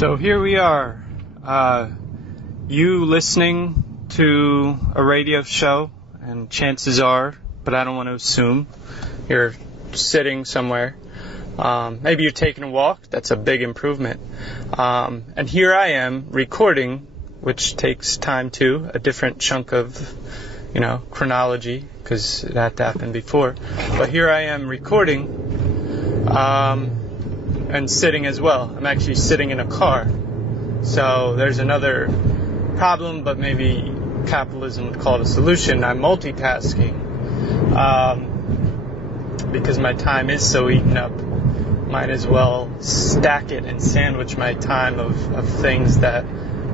So here we are, you listening to a radio show, and chances are, but I don't want to assume, you're sitting somewhere. Maybe you're taking a walk. That's a big improvement. And here I am recording, which takes time too, a different chunk of, chronology, because it had to happen before. But here I am recording, and sitting as well. I'm actually sitting in a car. So there's another problem, but maybe capitalism would call it a solution. I'm multitasking, because my time is so eaten up. Might as well stack it and sandwich my time of things that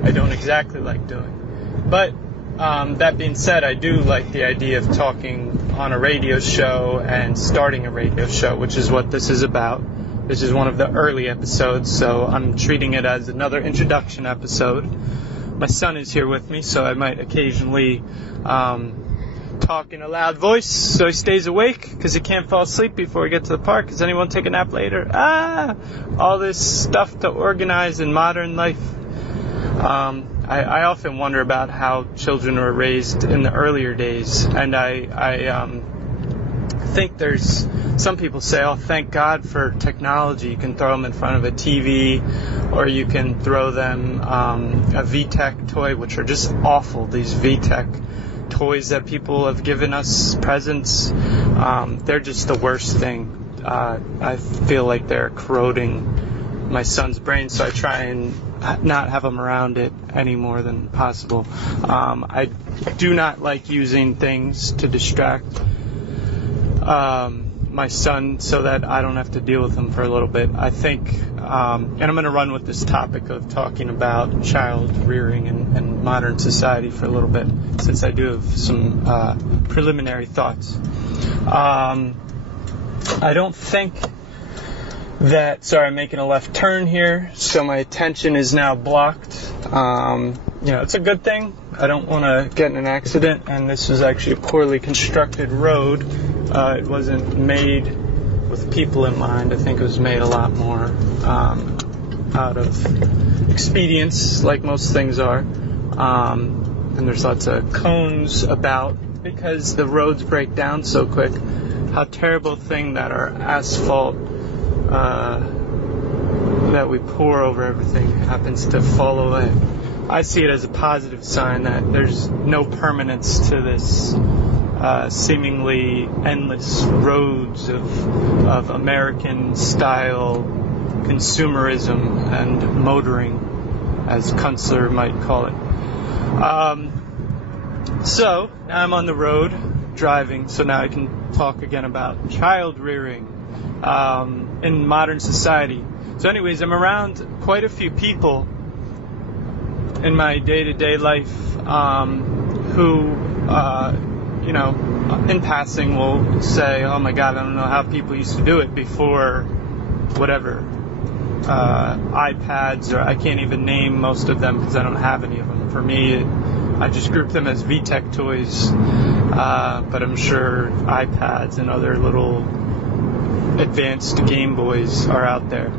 I don't exactly like doing. But that being said, I do like the idea of talking on a radio show and starting a radio show, which is what this is about. This is one of the early episodes, so I'm treating it as another introduction episode. My son is here with me, so I might occasionally talk in a loud voice so he stays awake, because he can't fall asleep before we get to the park. Does anyone take a nap later? All this stuff to organize in modern life. I often wonder about how children were raised in the earlier days, and I think there's some people say, oh, thank God for technology. You can throw them in front of a TV, or you can throw them a VTech toy, which are just awful. These VTech toys that people have given us, presents, they're just the worst thing. I feel like they're corroding my son's brain, so I try and not have him around it any more than possible. I do not like using things to distract my son so that I don't have to deal with him for a little bit. I think, and I'm going to run with this topic of talking about child rearing and modern society for a little bit, since I do have some preliminary thoughts. I don't think that, sorry, I'm making a left turn here, so my attention is now blocked. It's a good thing. I don't want to get in an accident, and this is actually a poorly constructed road. It wasn't made with people in mind. I think it was made a lot more out of expedience, like most things are. And there's lots of cones about, because the roads break down so quick. How terrible a thing that our asphalt that we pour over everything happens to fall away. I see it as a positive sign that there's no permanence to this seemingly endless roads of American-style consumerism and motoring, as Kunstler might call it. So, now I'm on the road, driving, so now I can talk again about child rearing in modern society. So anyways, I'm around quite a few people in my day-to-day life who, in passing will say, oh my God, I don't know how people used to do it before whatever, iPads, or I can't even name most of them because I don't have any of them. For me, I just group them as VTech toys, but I'm sure iPads and other little advanced Game Boys are out there.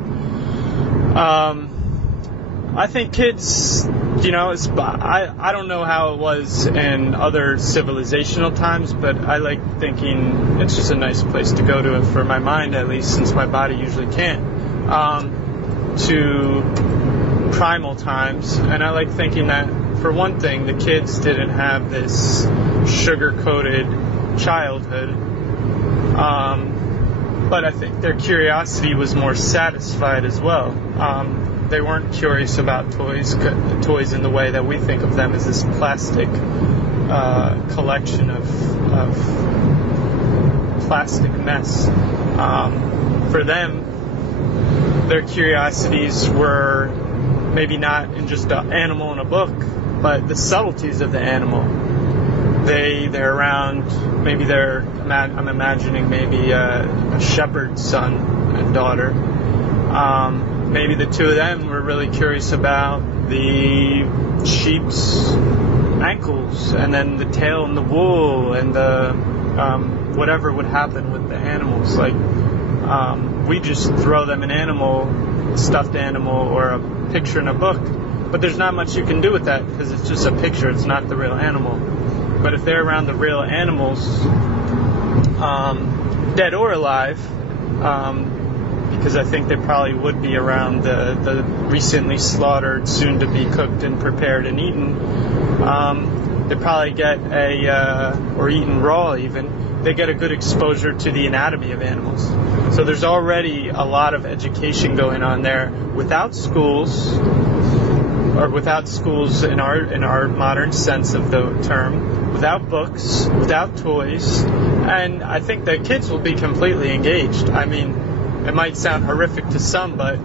I think kids, I don't know how it was in other civilizational times, but I like thinking it's just a nice place to go to, for my mind at least, since my body usually can't, to primal times. And I like thinking that, for one thing, the kids didn't have this sugar-coated childhood, but I think their curiosity was more satisfied as well. They weren't curious about toys in the way that we think of them, as this plastic collection of plastic mess. For them, their curiosities were maybe not in just an animal in a book, but the subtleties of the animal. They're around, maybe I'm imagining maybe a shepherd's son and daughter. Maybe the two of them were really curious about the sheep's ankles, and then the tail and the wool, and the whatever would happen with the animals. Like, we just throw them an animal a stuffed animal or a picture in a book. But there's not much you can do with that because it's just a picture. It's not the real animal. But if they're around the real animals, dead or alive, because I think they probably would be around the recently slaughtered, soon to be cooked and prepared and eaten, they probably get or eaten raw even, they get a good exposure to the anatomy of animals. So there's already a lot of education going on there without schools, or without schools in our modern sense of the term, without books, without toys, and I think the kids will be completely engaged. I mean, it might sound horrific to some, but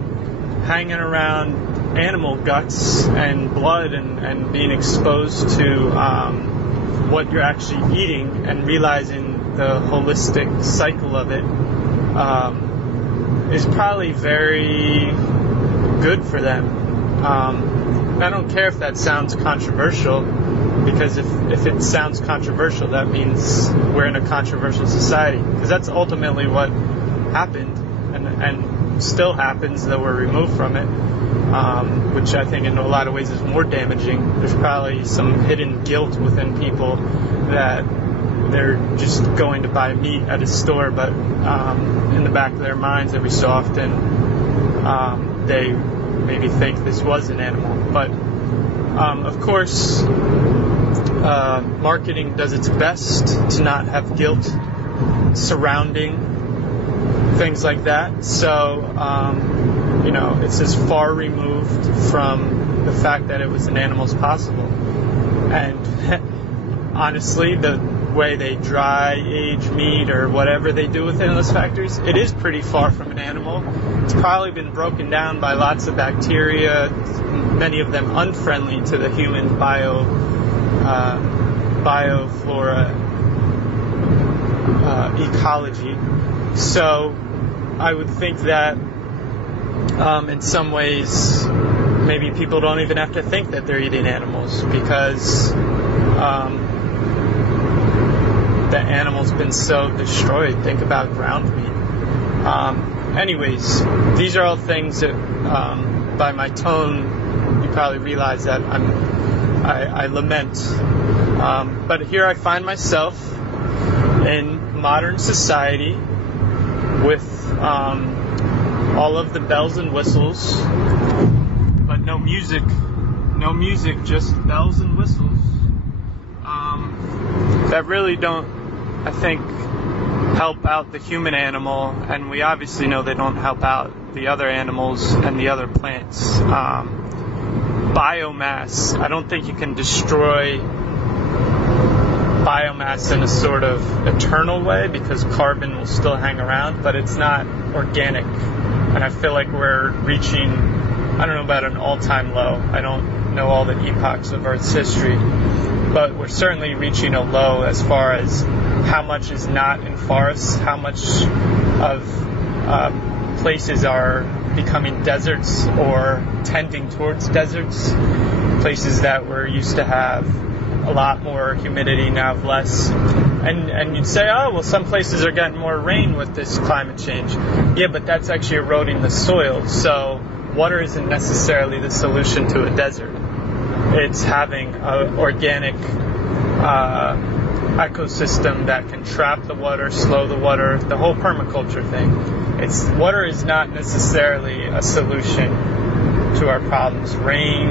hanging around animal guts and blood and being exposed to what you're actually eating and realizing the holistic cycle of it is probably very good for them. I don't care if that sounds controversial, because if it sounds controversial, that means we're in a controversial society, because that's ultimately what happened and still happens, though we're removed from it, which I think in a lot of ways is more damaging. There's probably some hidden guilt within people that they're just going to buy meat at a store, but in the back of their minds every so often they maybe think this was an animal. But of course, marketing does its best to not have guilt surrounding things like that. So, it's as far removed from the fact that it was an animal as possible. And honestly, the way they dry age meat or whatever they do within those factories, it is pretty far from an animal. It's probably been broken down by lots of bacteria, many of them unfriendly to the human bioflora ecology. So I would think that in some ways maybe people don't even have to think that they're eating animals, because the animal's been so destroyed. Think about ground meat. Anyways, these are all things that by my tone you probably realize that I lament. But here I find myself in modern society with all of the bells and whistles, but no music, just bells and whistles, that really don't, I think, help out the human animal, and we obviously know they don't help out the other animals and the other plants. Biomass, I don't think you can destroy biomass in a sort of eternal way, because carbon will still hang around, but it's not organic. And I feel like we're reaching, I don't know about an all-time low. I don't know all the epochs of Earth's history, but we're certainly reaching a low as far as how much is not in forests, how much of places are becoming deserts or tending towards deserts. Places that were used to have a lot more humidity now have less. And you'd say, oh, well, some places are getting more rain with this climate change. Yeah, but that's actually eroding the soil. So water isn't necessarily the solution to a desert. It's having an organic ecosystem that can trap the water, slow the water, the whole permaculture thing. Water is not necessarily a solution to our problems. Rain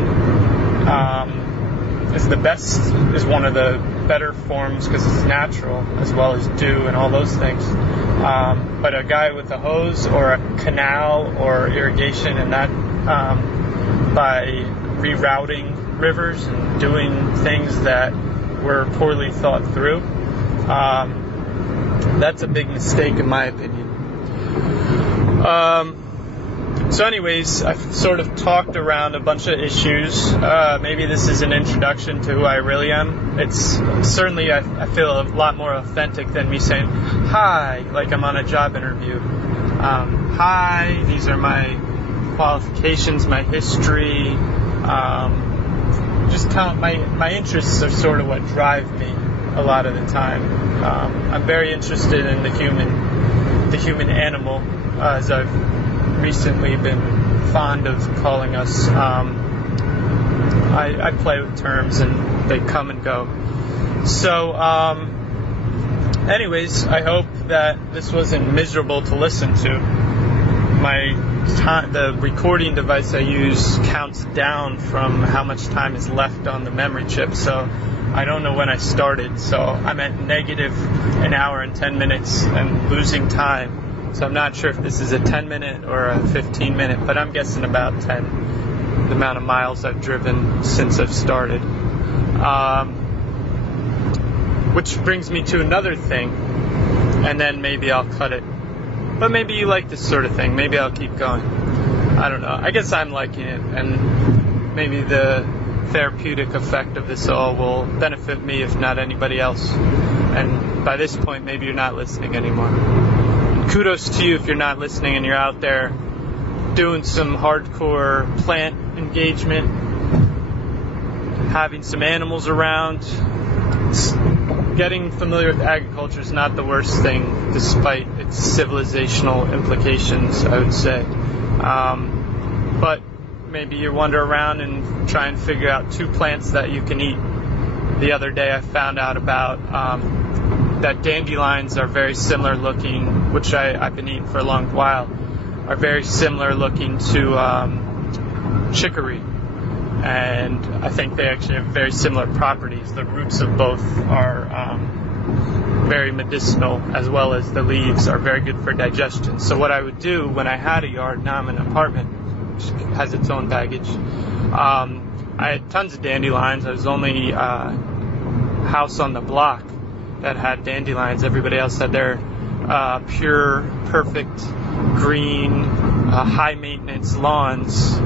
is one of the better forms because it's natural, as well as dew and all those things. But a guy with a hose or a canal or irrigation, and that by rerouting rivers and doing things that were poorly thought through, that's a big mistake in my opinion. So anyways, I've sort of talked around a bunch of issues. Maybe this is an introduction to who I really am. It's certainly, I feel a lot more authentic than me saying, hi, like I'm on a job interview. Hi, these are my qualifications, my history. Just tell my interests are sort of what drive me a lot of the time. I'm very interested in the human animal, as I've recently been fond of calling us. I play with terms and they come and go. So, anyways, I hope that this wasn't miserable to listen to. The recording device I use counts down from how much time is left on the memory chip, so I don't know when I started. So I'm at negative an hour and 10 minutes and losing time. So I'm not sure if this is a 10-minute or a 15-minute, but I'm guessing about 10, the amount of miles I've driven since I've started. Which brings me to another thing, and then maybe I'll cut it. But maybe you like this sort of thing. Maybe I'll keep going. I don't know. I guess I'm liking it, and maybe the therapeutic effect of this all will benefit me if not anybody else. And by this point, maybe you're not listening anymore. Kudos to you if you're not listening and you're out there doing some hardcore plant engagement, having some animals around. Getting familiar with agriculture is not the worst thing, despite its civilizational implications, I would say. But maybe you wander around and try and figure out 2 plants that you can eat. The other day I found out about that dandelions are very similar looking, which I've been eating for a long while, are very similar looking to chicory. And I think they actually have very similar properties. The roots of both are very medicinal, as well as the leaves are very good for digestion. So what I would do when I had a yard, now I'm in an apartment, which has its own baggage, I had tons of dandelions. I was the only house on the block that had dandelions. Everybody else had their pure, perfect, green, high-maintenance lawns,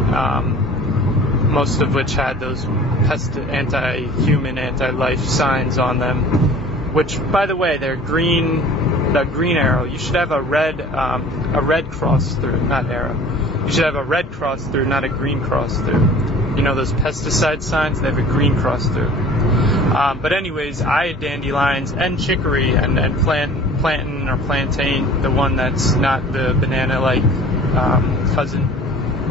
most of which had those anti-human, anti-life signs on them, which, by the way, they're green, the green arrow. You should have a red cross through, not arrow. You should have a red cross through, not a green cross through. You know those pesticide signs? They have a green cross through. But anyways, I had dandelions and chicory and plantain or plantain, the one that's not the banana-like cousin,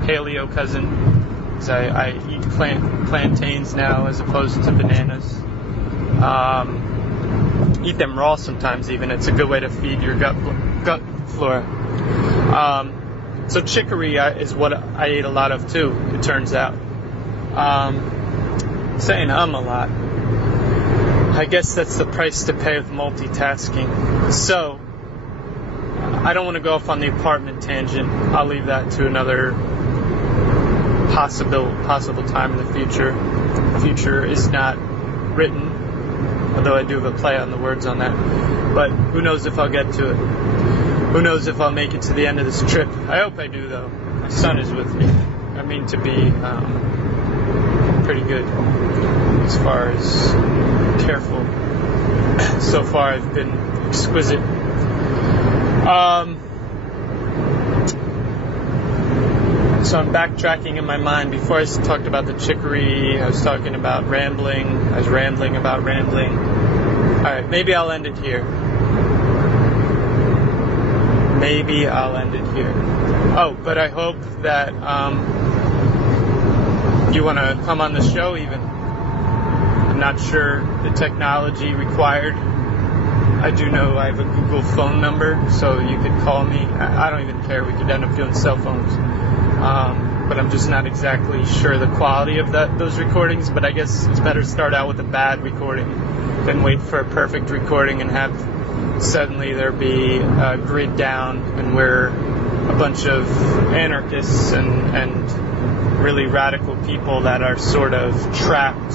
paleo cousin. I eat plantains now as opposed to bananas. Eat them raw sometimes even. It's a good way to feed your gut flora. So chicory is what I ate a lot of too, it turns out. Saying a lot. I guess that's the price to pay with multitasking. So, I don't want to go off on the apartment tangent. I'll leave that to another possible time in the future. The future is not written, although I do have a play on the words on that. But who knows if I'll get to it. Who knows if I'll make it to the end of this trip. I hope I do, though. My son is with me. I mean to be pretty good as far as careful. So far I've been exquisite. So I'm backtracking in my mind. Before I talked about the chicory, I was talking about rambling. I was rambling about rambling. Alright, maybe I'll end it here. Maybe I'll end it here. Oh, but I hope that you want to come on the show even. I'm not sure the technology required. I do know I have a Google phone number, so you could call me. I don't even care. We could end up doing cell phones. But I'm just not exactly sure the quality of those recordings. But I guess it's better to start out with a bad recording than wait for a perfect recording and have suddenly there be a grid down and we're a bunch of anarchists and really radical people that are sort of trapped.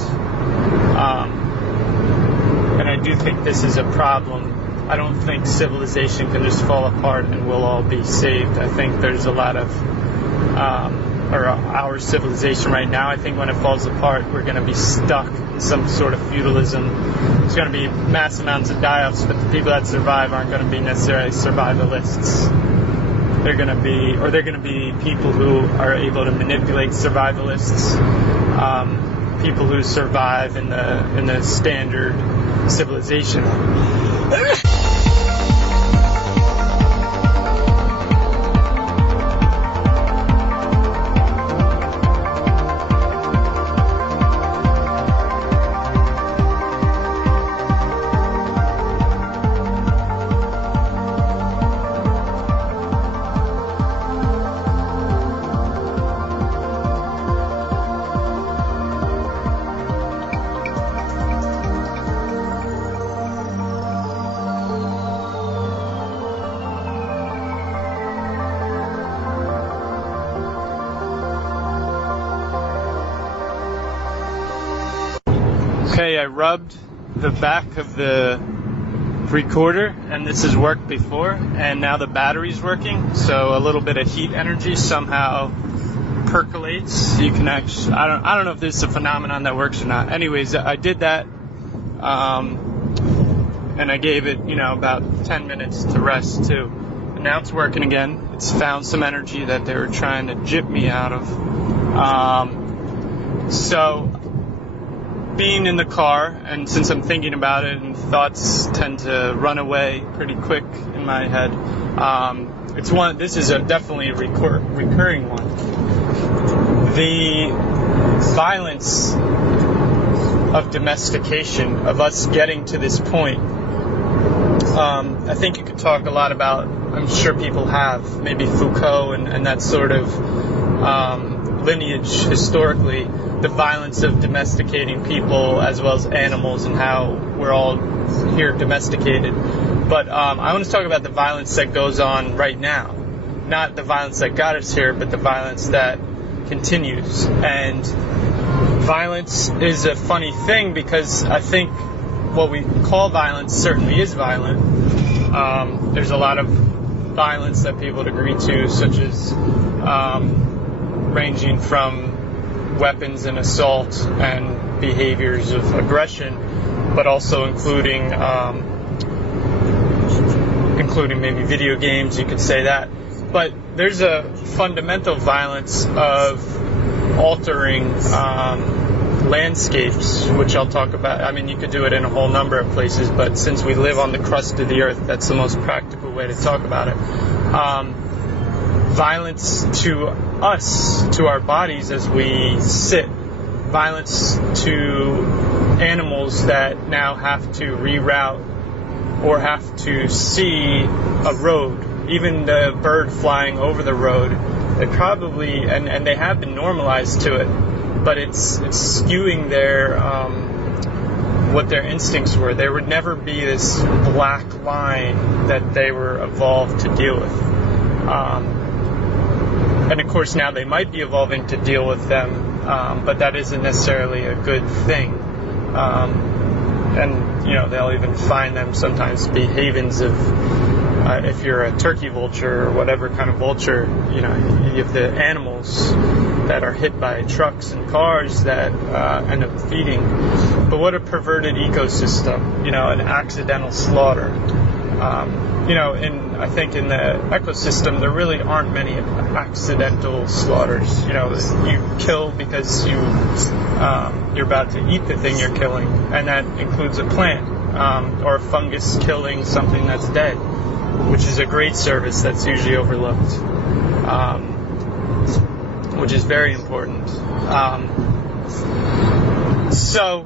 And I do think this is a problem. I don't think civilization can just fall apart and we'll all be saved. I think there's a lot of, or our civilization right now, I think when it falls apart, we're going to be stuck in some sort of feudalism. There's going to be mass amounts of die-offs, but the people that survive aren't going to be necessarily survivalists. They're going to be people who are able to manipulate survivalists, people who survive in the standard civilization. Okay, I rubbed the back of the recorder, and this has worked before, and now the battery's working, so a little bit of heat energy somehow percolates. You can actually, I don't know if this is a phenomenon that works or not. Anyways, I did that, and I gave it, about 10 minutes to rest too. And now it's working again. It's found some energy that they were trying to jip me out of. So being in the car, and since I'm thinking about it and thoughts tend to run away pretty quick in my head, this is definitely a recurring one. The violence of domestication, of us getting to this point, I think you could talk a lot about, I'm sure people have, maybe Foucault and that sort of lineage historically, the violence of domesticating people as well as animals and how we're all here domesticated. But I want to talk about the violence that goes on right now. Not the violence that got us here, but the violence that continues. And violence is a funny thing because I think what we call violence certainly is violent. There's a lot of violence that people would agree to, such as ranging from weapons and assault and behaviors of aggression, but also including maybe video games, you could say that. But there's a fundamental violence of altering landscapes, which I'll talk about. I mean, you could do it in a whole number of places, but since we live on the crust of the earth, that's the most practical way to talk about it. Violence to us, to our bodies as we sit. Violence to animals that now have to reroute or have to see a road. Even the bird flying over the road, they probably, and they have been normalized to it, but it's skewing their what their instincts were. There would never be this black line that they were evolved to deal with. And of course now they might be evolving to deal with them, but that isn't necessarily a good thing. And they'll even find them sometimes to be havens of, if you're a turkey vulture or whatever kind of vulture, you have the animals that are hit by trucks and cars that end up feeding. But what a perverted ecosystem, an accidental slaughter. I think in the ecosystem there really aren't many accidental slaughters. You kill because you're about to eat the thing you're killing, and that includes a plant or a fungus killing something that's dead, which is a great service that's usually overlooked, which is very important. So,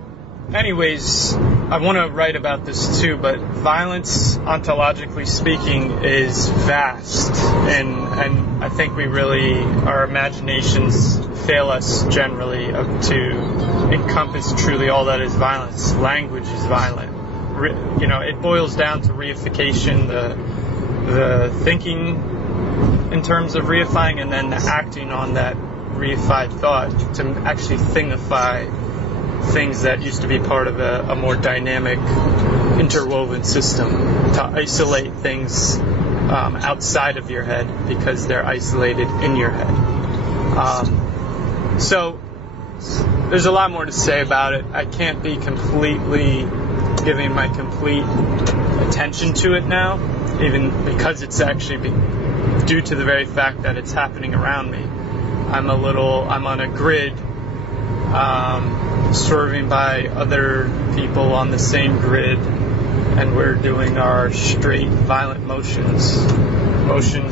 anyways, I want to write about this too, but violence, ontologically speaking, is vast, and I think our imaginations fail us generally to encompass truly all that is violence. Language is violent. It boils down to reification, the thinking in terms of reifying, and then the acting on that reified thought to actually thingify things that used to be part of a more dynamic, interwoven system, to isolate things outside of your head because they're isolated in your head. So there's a lot more to say about it. I can't be completely giving my complete attention to it now, even because it's actually due to the very fact that it's happening around me. I'm on a grid, swerving by other people on the same grid, and we're doing our straight, violent motions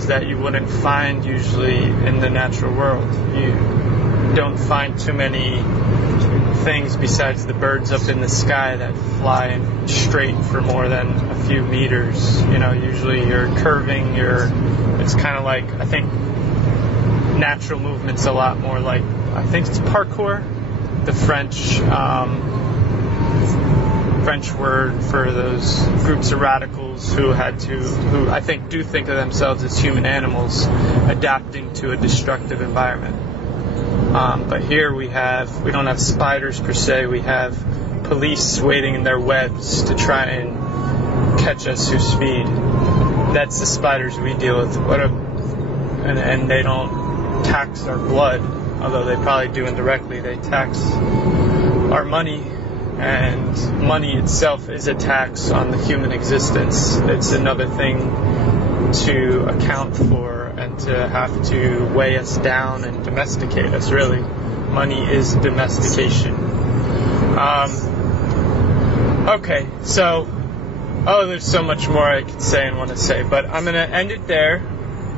that you wouldn't find usually in the natural world. You don't find too many things besides the birds up in the sky that fly straight for more than a few meters. Usually you're curving, it's kind of like, I think natural movement's a lot more like, I think it's parkour, the French word for those groups of radicals who I think do think of themselves as human animals adapting to a destructive environment. But here we don't have spiders per se, we have police waiting in their webs to try and catch us through speed. That's the spiders we deal with. And they don't tax our blood, although they probably do indirectly. They tax our money, and money itself is a tax on the human existence. It's another thing to account for and to have to weigh us down and domesticate us, really. Money is domestication. Okay, so, there's so much more I could say and want to say, but I'm going to end it there.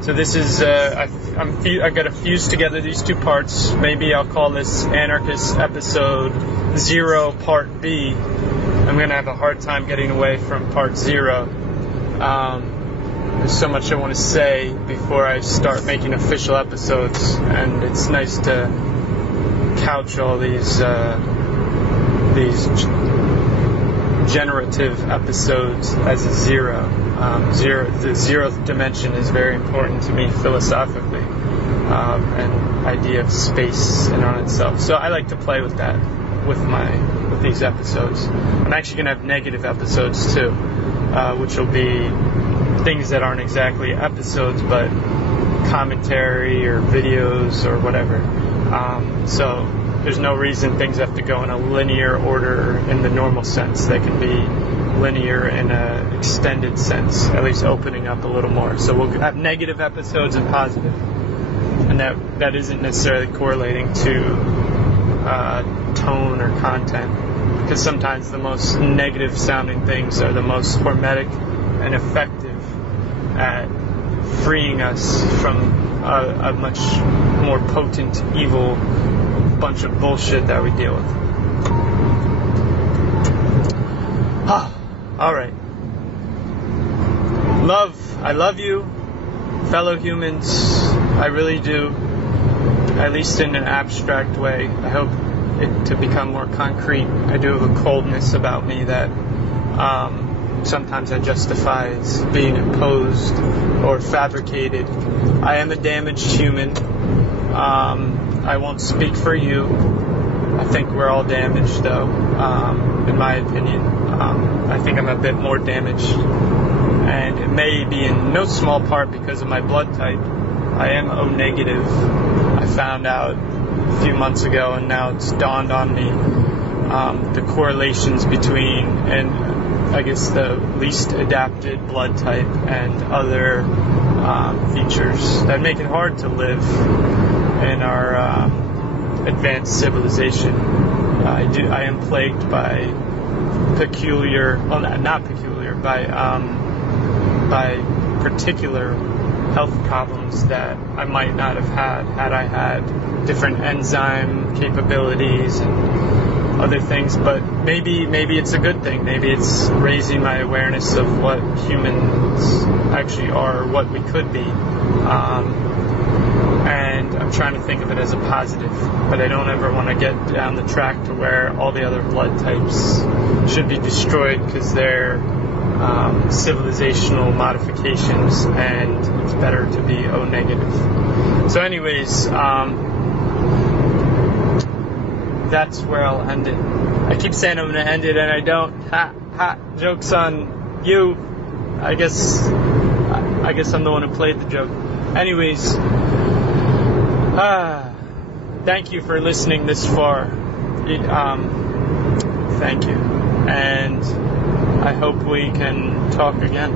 So this is, I've got to fuse together these two parts. Maybe I'll call this Anarchist Episode 0 Part B. I'm going to have a hard time getting away from Part 0. There's so much I want to say before I start making official episodes, and it's nice to couch all these generative episodes as a zero. The zeroth dimension is very important to me philosophically, and idea of space in on itself. So I like to play with that with these episodes. I'm actually going to have negative episodes too, which will be things that aren't exactly episodes, but commentary or videos or whatever. So there's no reason things have to go in a linear order in the normal sense. They can be linear in an extended sense, at least opening up a little more. So we'll have negative episodes and positive. And that isn't necessarily correlating to tone or content, because sometimes the most negative sounding things are the most hormetic and effective at freeing us from a much more potent, evil bunch of bullshit that we deal with. Alright. I love you, fellow humans. I really do. At least in an abstract way. I hope it to become more concrete. I do have a coldness about me that sometimes I justify as being imposed or fabricated. I am a damaged human. I won't speak for you. I think we're all damaged, though, in my opinion. I think I'm a bit more damaged, and it may be in no small part because of my blood type. I am O negative. I found out a few months ago, and now it's dawned on me the correlations between, and I guess the least adapted blood type and other features that make it hard to live in our advanced civilization. I am plagued by particular health problems that I might not have had I had different enzyme capabilities and other things. But maybe it's a good thing. Maybe it's raising my awareness of what humans actually are, or what we could be. And I'm trying to think of it as a positive, but I don't ever want to get down the track to where all the other blood types should be destroyed because they're civilizational modifications, and it's better to be O negative. So anyways, that's where I'll end it. I keep saying I'm going to end it, and I don't. Joke's on you. I guess I'm the one who played the joke. Anyways, thank you for listening this far. Thank you. And I hope we can talk again.